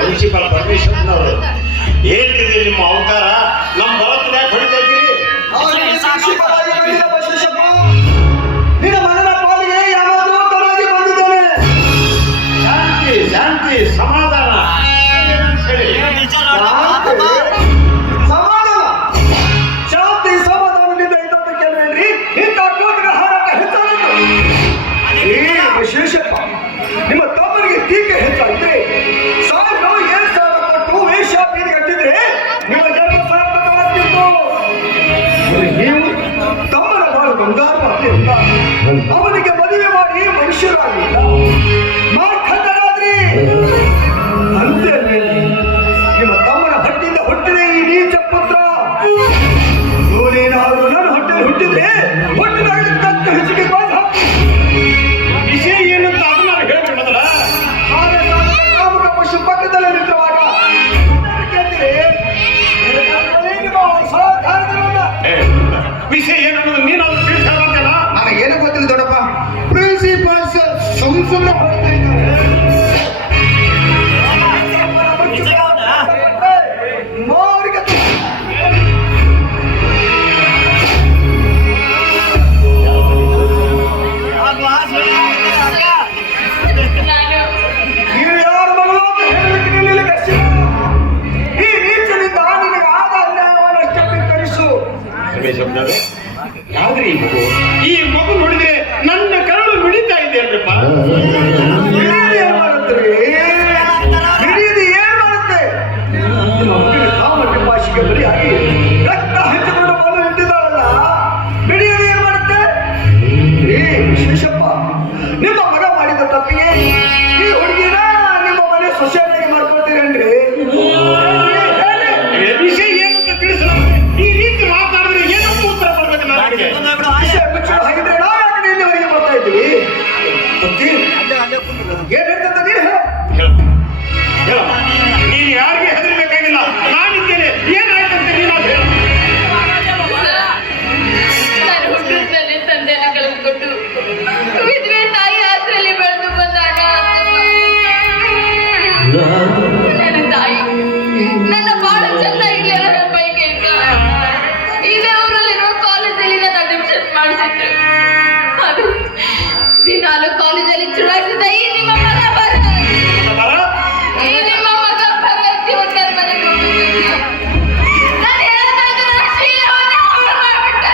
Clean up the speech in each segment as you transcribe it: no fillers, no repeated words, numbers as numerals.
Principal Parameswaran ಅವರು ಏನ್ರಿ ನಿಮ್ಮ ಅವತಾರ? ನಮ್ಮ ಬಲಕ್ಕೆ ಯಾಕೆ ಹೊಡಿತಾ ಇದ್ದೀರಿ? ನಿನ್ನ ಮಗನ ಪಾಲಿಗೆ ಯಾವಾಗಲೂ ತರಾಗಿ ಬಂದಿದ್ದೇನೆ. ಶಾಂತಿ ಶಾಂತಿ ಸಮಾಧಾನ ಸಮಾಧಾನ ಶಾಂತಿ ಸಮಾಧಾನದಿಂದ ಇದ್ದಂತ ಕೇಳ್ಬೇಡ್ರಿ. ಇಂಥ ಕೋಟಿಗಳ ಹಾರಾಟ ಹೆಚ್ಚಾಗಿತ್ತು. ವಿಶೇಷಪ್ಪ, ನಿಮ್ಮ ತಮ್ಮನಿಗೆ ಟೀಕೆ ಹೆಚ್ಚಾಗಿದ್ರೆ ಸಾವಿರ 7,000 ಕೊಟ್ಟು ವೇಷ ಬೀದಿ ಕಟ್ಟಿದ್ರೆ ನಿಮ್ಮ ಜನ್ಮ ಸಾರ್ಥಕವಾಗಿತ್ತು. ನೀವು ತಮ್ಮನ ಬಾಳು ಬಂಗಾರು ಅಂತ ಅವನಿಗೆ ಮದುವೆ ಮಾಡಿ ಮನುಷ್ಯರಾಗಿಲ್ಲ, ಮಾರ್ಖಂಡರಾದ್ರಿ. ಅಂತೆ ನಿಮ್ಮ ತಮ್ಮನ ಹೊಟ್ಟೆಯಿಂದ ಹುಟ್ಟಿದ ಈ ನೀಚ ಪುತ್ರ ಇವನೇನಾದ್ರೂ ನನ್ನ ಹೊಟ್ಟೆಯಲ್ಲಿ ಹುಟ್ಟಿದ್ರೆ ಹೊಟ್ಟಿದಾಗ ತಕ್ಕ ಹೆಚ್ಚಿಗೆ ಬಾಧ ವಿಷಯ ಏನಂತ ಅದು ನಾನು ಹೇಳ್ಬೇಕಲ್ಲ. ಕಾಮಕ ಪಶು ಪಕ್ಕದಲ್ಲೇ ನಿಂತವಾಗ ವಿಷಯ ಏನನ್ನೋದು ನೀನಾದ್ರೂ ತಿಳಿಸಿ ಹೇಳ್ಬಾರ್ದಲ್ಲ? ನನಗೇನು ಗೊತ್ತಿಲ್ಲ ದೊಡ್ಡಪ್ಪ. ಪ್ರಿನ್ಸಿಪಾಲ್ ಸರ್ ಸುಮ್ಮನೆ ಹೊರಡ್ತಾ ಇದ್ದಾರೆ. ನೀವು ಯಾರ ಮಗಳು ಅಂತ ಹೇಳಲಿಕ್ಕೆ ನಿಲ್ಲಿಕ್ಕೆ ಅಷ್ಟಿಲ್ಲ. ಈ ನೀಚನಿಂದ ನಿನಗೆ ಆದ ಅನ್ಯಾಯವನ್ನು ಅಷ್ಟೇ ಕಳಿಸು. ಯಾವ್ದ್ರಿ ಈ ಮಗು? ಈ ಮಗು ನೋಡಿದ್ರೆ ನನ್ನ ಕರಳು ಮಿಡಿತಾ ಇದೆ ಅಲ್ರಪ್ಪ. ಹಿರಿಯದು ಏನ್ ಮಾಡುತ್ತೀರಿ? ಹಿರಿಯದು ಏನ್ ಮಾಡುತ್ತೆ? ನಿಮ್ಮ ಮಗನ ಕಾಮ ಪಿಪಾಸಿಗೆ ಬಲಿಯಾಗಿ ರಕ್ತ ಹಂಚಿಕೊಂಡು ಬಂದು ನಿಂತಿದ್ದಾಳಲ್ಲ, ಹಿರಿಯದು ಏನ್ ಮಾಡುತ್ತೆ? ವಿಶೇಷಪ್ಪ, ನಿಮ್ಮ ಮಗ ಮಾಡಿದ ತಪ್ಪಿಗೆ ಈ ಹುಡುಗಿನ ನಿಮ್ಮ ಮನೆ ಸೊಸೆಯಾಗಿ ಮಾಡ್ಕೊಳ್ತೀರೇನ್ರಿ? ವಿಷಯ ಏನಂತ ತಿಳಿಸಲ್ಲ. ಈ ರೀತಿ ಮಾತಾಡಿದ್ರೆ ಏನಂತ ಉತ್ತರ ಕೊಡ್ಬೇಕು ನನಗೆ? ವಿಷಯ ಮುಚ್ಚಲು ಹಾಗಿದ್ರೆ ನಾವು ಯಾಕೆ ಇಲ್ಲಿವರೆಗೆ ಬರ್ತಾ ಇದ್ದೀವಿ? ಏನ್ ಹೇಳ್ತಂತ ನೀನು ಹೇಳು. ಹೇಳು. ನೀನು ಯಾರಿಗೆ ಹೆದರ್ಬೇಕಾಗಿಲ್ಲ, ನಾನಿದ್ದೇನೆ. ಏನಾಯ್ತಂತೆ ನೀನು ಅದು ಹೇಳು. ನಾನು ಹುಟ್ಟಿದ್ಮೇಲೆ ತಂದೆನ ಕಳೆದುಕೊಟ್ಟು ವಿಧವೆ ತಾಯಿ ಆಸರೆಯಲ್ಲಿ ಬೆಳೆದು ಬಂದಾಗ ನನ್ನ ತಾಯಿ ನನ್ನ ಬಹಳ ಚೆಂದ ಇರಲಿ ಅನ್ನೋ ಬಯಕೆಯಿಂದ ಇದೇ ಊರಲ್ಲಿರೋ ಕಾಲೇಜಲ್ಲಿ ನನ್ನ ಅಡ್ಮಿಷನ್ ಮಾಡಿಸಿದ್ರು. ಅದು ದಿನಾಲು ಕಾಲೇಜಲ್ಲಿ ಚುಡಾಯಿಸಿದ ಈ ನಿಮ್ಮ ಮಗ ಭರತ್, ಈ ನಿಮ್ಮ ಮಗ ಭರತ್ ಇವತ್ತು ನನ್ನ ಮನೆಗೆ ಹೋಗ್ಬೇಕು. ನಾನು ಹೇಳ್ತಾ ಇದ್ದ ಶೀಲವನ್ನು ಹಾಳು ಮಾಡ್ಬಿಟ್ಟೆ.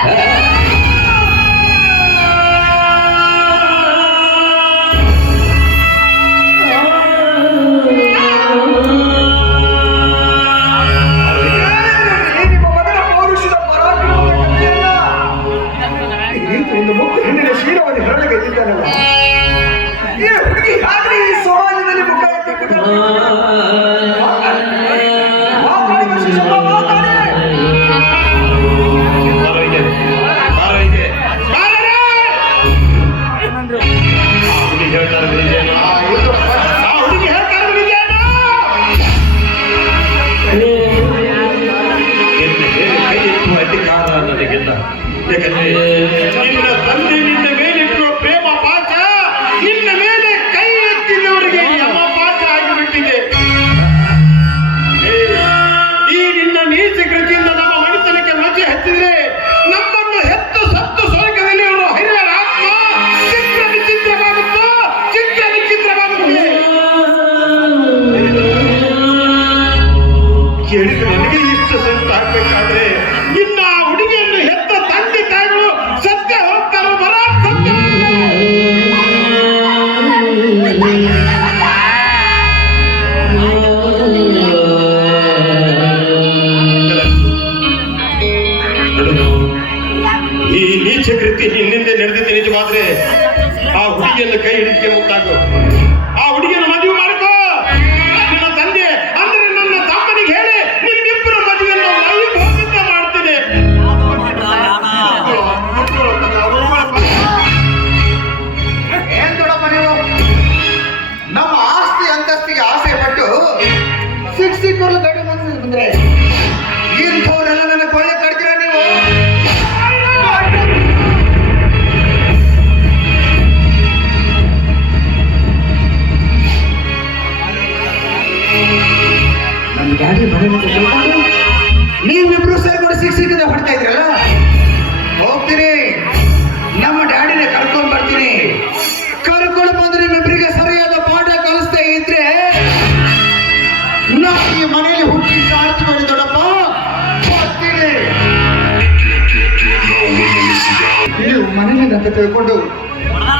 ನಿಮ್ಮ ಮಗನ ಪೌರುಷದ ಪರಾಕ್ರಮದ ಕಥೆಯನ್ನ ಒಂದು ಮುಖ ಹಿಂದಿನ ಶೀಲವನ್ನು ಹೊರಗೆ ಇದ್ದಾನಲ್ಲ, ಈ ಹುಡುಗಿ ಯಾಕ್ರಿ ಈ ಸಮಾಜದಲ್ಲಿ ಮುಖ ಎತ್ತಿಟ್ಟಿದ್ದಾಳೆ? ಮಾತಾಡಿ ವಿಶೇಷಪ್ಪ, ಮಾತಾಡಿ. ಹುಡುಗಿ ಹೇಳ್ತಾರೆ ನಿಜೇನ? ಆ ಹುಡುಗಿ ಹೇಳ್ತಾರೆ ನಿಜೇನ? ಕೈ ಎತ್ತುವ ಅಧಿಕಾರ ನನಗಿಲ್ಲ. ಯಾಕಂದ್ರೆ ನಿನ್ನ ತಂದೆ ನಿನ್ನ ಮೇಲಿಟ್ಟಿರುವ ಪ್ರೇಮ ಪಾಠ ನಿನ್ನ ಮೇಲೆ ಕೈ ಎತ್ತಿದವರಿಗೆ ನಮ್ಮ ಪಾಠ ಆಗಿಬಿಟ್ಟಿದೆ. ಈ ನಿನ್ನ ನೀಚ ಕೃತಿಯಿಂದ ನಮ್ಮ ಮಣಿತನಕ್ಕೆ ಮಜೆ ಹತ್ತಿದ್ರೆ ನಮ್ಮನ್ನು ಹೆತ್ತು ಸತ್ತು ಸ್ವರ್ಗದಲ್ಲಿ ಅವರು ಹರಿಯರ ಆತ್ಮ ಚಿತ್ರ ವಿಚಿತ್ರವಾಗುತ್ತೋ, ಚಿತ್ರ ವಿಚಿತ್ರವಾಗುತ್ತೆ. ಕೇಳಿದ್ರೆ ನನಗೆ ಇಷ್ಟು ಸಂತ ಆಗ್ಬೇಕಾದ್ರೆ ಇನ್ನ ಆ ಹುಡುಗಿಯನ್ನು ಹೆತ್ತ ತಂದೆ ತಾಯಿಗಳು ಸತ್ಯ ಹೋಗ್ತಾರೋ ಬರ ಸತ್ಯ. ಈ ನೀಚ ಕೃತಿ ಹಿಂದೆ ನಡೆದಿದ್ದೆ ನಿಜವಾದ್ರೆ ಆ ಹುಡುಗಿಯನ್ನು ಕೈ ಹಿಡಿಕೆ ಮುಟ್ಟಾಗು. ಆ ಹುಡುಗಿಯನ್ನು ಮದುವೆ ಮಾಡ್ಕೋ. ನಿನ್ನ ತಂದೆ ಅಂದ ಸಿಕ್ಕರು ಗಡಿ ಬಂದ್ರೆ ಇಂಥವ್ರೆಲ್ಲ ನನ್ನ ಕೊಳ್ಳೆ ಕಡ್ತೀರ ನೀವು. ನನ್ನ ಗಾಡಿ ಬರೋದು ನೀವಿಬ್ರು ಸೇರ್ಕೊಂಡು ಸಿಕ್ಕದೆ ಹೊಡ್ತಾ ಇದ್ರಲ್ಲ, ಹೋಗ್ತೀನಿ ನಮ್ಮ ಡ್ಯಾಡಿನ ಕರ್ಕೊಂಡ್ ಬರ್ತೀನಿ. ಕರ್ಕೊಂಡು ಬಂದ್ರೆ ನಿಮ್ಮಿಬ್ಬರಿಗೆ ಸರಿಯಾದ ಪಾಠ ಕಲಿಸ್ತಾ ಇದ್ರೆ ನಾವು ಈ ಮನೆಯಲ್ಲಿ ಹುಟ್ಟಿ ಸಾರ್ಥಿಕೊಂಡು ದೊಡ್ಡಪ್ಪ ಬರ್ತೀನಿ. ನೀವು ಮನೆಯಲ್ಲಿ ಅಂತ ತಿಳ್ಕೊಂಡು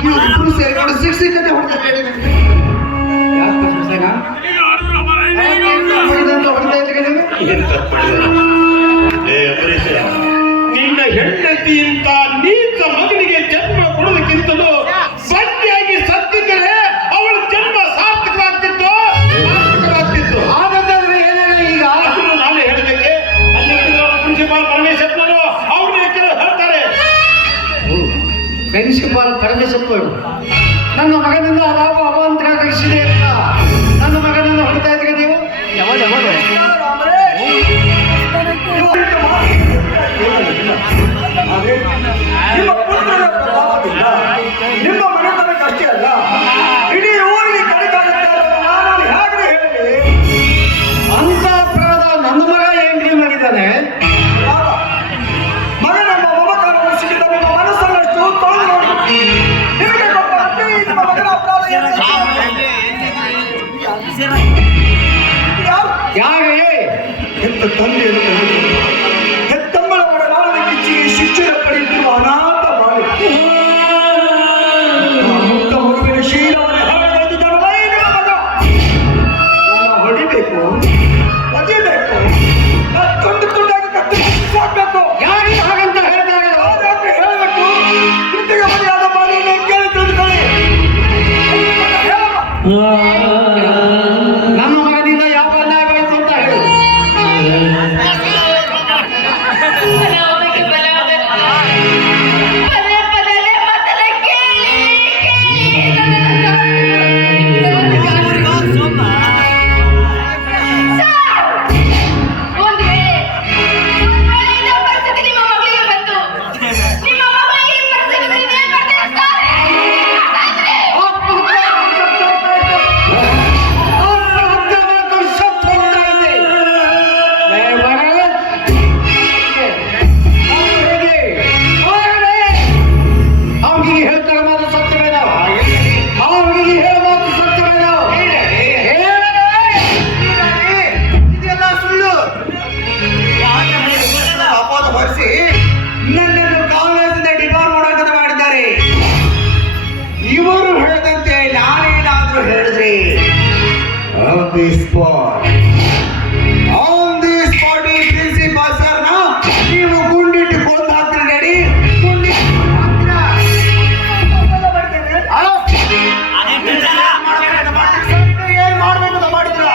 ಇಬ್ರು ಸೇರ್ಕೊಂಡು ಸಿಕ್ಕದೆ ಹೊಡ್ತಾ ಇದ್ದೀರಿ. ನಿನ್ನ ಹೆಂಡತಿಯಿಂದ ನೀಚ ಮಗನಿಗೆ ಜನ್ಮ ಕೊಡೋದಕ್ಕಿಂತಲೂ ಸತ್ಯಾಗಿ ಸತ್ತಿದ್ದರೆ ಅವಳ ಜನ್ಮ ಸಾರ್ಥಕವಾಗ್ತಿತ್ತು. ಹಾಗಾದ್ರೆ ಏನೇನ ಈಗ ನಾನು ಹೇಳೋದಕ್ಕೆ ಅಲ್ಲಿ ಪ್ರಿನ್ಸಿಪಾಲ್ ಪರಮೇಶ್ವರನವರು ಅವ್ರನ್ನ ಹೇಳ್ತಾರೆ. ಪ್ರಿನ್ಸಿಪಾಲ್ ಪರಮೇಶ್ವರ್ ನನ್ನ ಮಗನಿಂದ ಅದಾವ ಅವಾಂತರ ಕಳಿಸಿದೆ ಅಂತ ನನ್ನ ಮಗನನ್ನು ಹೊಡ್ತಾ ಇದ್ರೆ ನೀವು ನಿಮ್ಮ ಪುತ್ರನ ಪ್ರಭಾವದಿಂದ ನಿಮ್ಮ ಮನೆತನಕ್ಕಷ್ಟೇ ಅಲ್ಲ ಇಡೀ ಊರಿಗೆ ಕಡಿದಾಗುತ್ತೆ. ನಾನು ಹೇಗೆ ಹೇಳಿ ಅಂತ ಪ್ರಾದ ನನ್ನ ಮಗ ಏನ್ರಿ ಮಾಡಿದ್ದಾನೆ. ಮಗ ನಮ್ಮ ಮಮಕಾರ ಸಿಕ್ಕಿದ ನಿಮ್ಮ ಮನಸ್ಸನ್ನಷ್ಟು ತೊಳೆದು ನೋಡಿ. ನಿಮಗೆ ಗೊತ್ತಾಗುತ್ತೆ ನಿಮ್ಮ ಮಗನ ಅಪರಾಧ ಯಾರೇ ಎಂತ ತಂದೆಯನ್ನು ಹೆತ್ತಮ್ಮಳ ಒಡನಾಡದ ಕಿಚ್ಚಿಗೆ ಶಿಕ್ಷಣ ಪಡೆಯುತ್ತಿರುವ ಅನಾಥ ಬಾಲಕ ಮುಕ್ತ ಮಗುವಿನ ಶೀಲವನ್ನು ಹಾಳಾಗಿದ್ದಾನೆ. ಹೊಡಿಬೇಕು, ಒದಿಬೇಕು, ತುಂಡು ತುಂಡಾಗಿ ಕಟ್ಟಿ ಸಾಕಬೇಕು. ಯಾರಿಗೆ ಹಾಗಂತ ಹೇಳ್ತಾರೆ ಹೇಳಬೇಕು. ಕೃತಿಗೆ ಮರ್ಯಾದ ಮಾಡಿ ಕೇಳಿ ತಿಳಿದುಕೊಳ್ಳಿ. ನಮ್ಮ ಮಗನಿಂದ ಯಾವ ಅನ್ಯಾಯ ಆಯಿತು ಅಂತ ಹೇಳಿ. ಪದೇ ಪದೇ ಮಾತನ್ನ ಕೇಳಿ ಒಂದು ವೇಳೆ ಇಂಥ ಪರಿಸ್ಥಿತಿ ನಿಮ್ಮ ಮಗಳಿಗೆ ಬಂತು, ನಿಮ್ಮ ಮಗಳು ಈ ಪರಿಸ್ಥಿತಿಯಲ್ಲಿ ಏನ್ ಮಾಡ್ತಾರೆ ಸರ್? ಅವನಿಗೆ ಹೇಳ್ತಾರೆ ಮಾತು ಸತ್ಯವೇನೋ, ಅವನಿಗೆ ಹೇಳ ಮಾತು ಸತ್ಯವೇನೋ. ಇದೆಲ್ಲ ಸುಳ್ಳು. ಅಪವಾದ ಹೊರಿಸಿ ನನ್ನನ್ನು ಕಾಂಗ್ರೆಸ್ನಿಂದ ಡಿಬಾರ್ ಮಾಡೋಕೆ ಮಾಡಿದ್ದಾರೆ. ಇವರು ಹೇಳಿದಂತೆ ನಾನೇನಾದ್ರೂ ಹೇಳಿದ್ರೆ ಆನ್ ದಿ ಸ್ಪಾಟ್ ಈ ಪ್ರಿನ್ಸಿಪಾಲ್ ಸರ್ನ ನೀವು ಗುಂಡಿಟ್ಟು ಕೊಂದು ಹಾಕ್ತೀರಿ. ಡ್ಯಾಡಿ ಏನ್ ಮಾಡ್ಬೇಕು ಮಾಡಿದ್ರ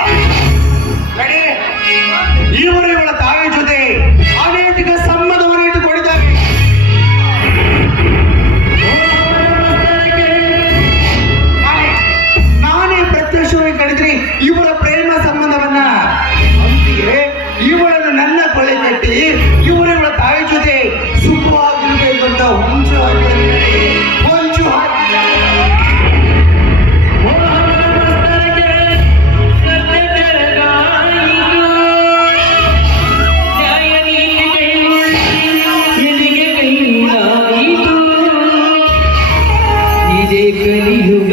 ಡ್ಯಾಡಿ? ಇವರು ಇವಳ ತಾಯಿ ಜೊತೆ ಅನೈತಿಕ ಸಂಬಂಧವನ್ನು ಇಟ್ಟುಕೊಂಡಿದ್ದಾರೆ. ನಾನೇ ಪ್ರತ್ಯಕ್ಷವಾಗಿ ಕಡಿದ್ರೆ ಇವರ ಪ್ರೇಮ ಸಂಬಂಧವನ್ನ. ಅಂತೆಯೇ ಇವಳನ್ನು ನನ್ನ ಕೊಳ್ಳೆ ಕಟ್ಟಿ ಇವರು ಇವಳ ತಾಯಿ ಜೊತೆ ಸುಖವಾಗಿರ್ಬೇಕು ಅಂತ ಹೊಂಚು ಹಾಕಿದ್ದಾರೆ. ಹೊಂಚು ಕಲಿಯುಗ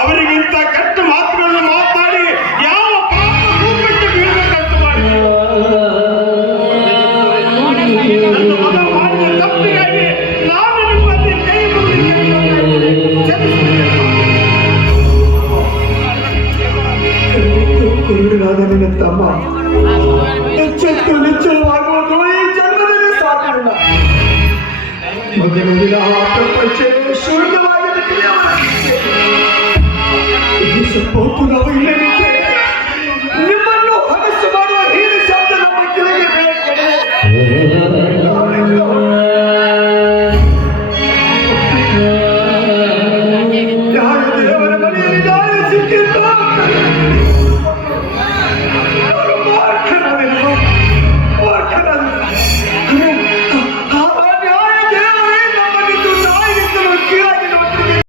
ಅವರಿಗಿಂತ ಕೆಟ್ಟ ಮಾತುಗಳನ್ನು ಮಾತಾಡಿ ಯಾವ ಪಾಪಕ್ಕೆ ಬೀಳಬೇಕಂತ ಮಾಡಿ ನನ್ನ ಮಗ ಮಾಡಿದ ತಪ್ಪಿಗಾಗಿ ನಾನು ನಿಮ್ಮಲ್ಲಿ ಕೈ ಕುರುಡನಾದ ನನ್ನ ತಮ್ಮ ಎಚ್ಚೆತ್ತು ನಿಚ್ಚಳವಾಗುವುದು ಈ ಜನ್ಮದಲ್ಲಿ ಸಾಧ್ಯವಿಲ್ಲ. ಮಗನಿಗೆ ಆ ಪ್ರಪಂಚ ಶೂನ್ಯವಾಗಿ ಬಿಟ್ಟಿದೆ. ಇವತ್ತು ನಾವು ಇಲ್ಲೇ ನಿಂತು